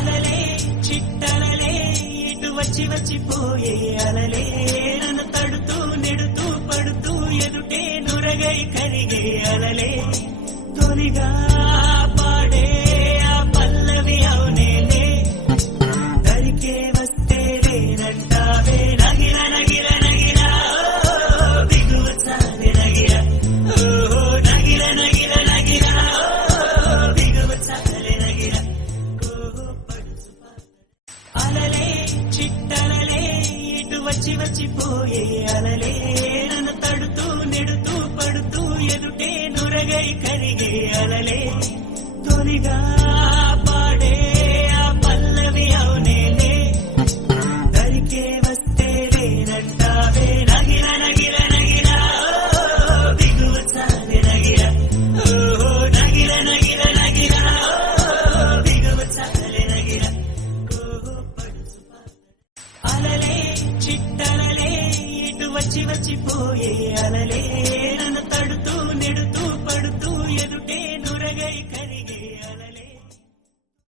అలలే చిట్టలలే ఇటు వచ్చి వచ్చిపోయే అలలే నన్ను తడుతూ నెడుతూ పడుతూ ఎదుటే నురగై కరిగే అలలే తొలిగా పాడే ఆ పల్లవి అవునేలే దరికే వస్తే వేరంటావే నగిర నగిర నగిర బిగువ చాలే నగిర ఓ నగిర నగిర నగిర బిగువ చాలే నగిర అలలే చిట్టలలే ఇటు వచ్చి వచ్చిపోయే అలలే నన్ను తడుతూ నెడుతూ పడుతూ ఎదుటే నురగై కరిగే అలలే తొలిగా పాడే ఆ పల్లవి అవునేలే దరికే వస్తే వేరంటావే నగిర నగిర నగిర బిగువ చాలే నగిర ఓ నగిర నగిర నగిర బిగువ చాలే నగిర అలలే చిట్టలలే ఇటు వచ్చి వచ్చిపోయే అలలే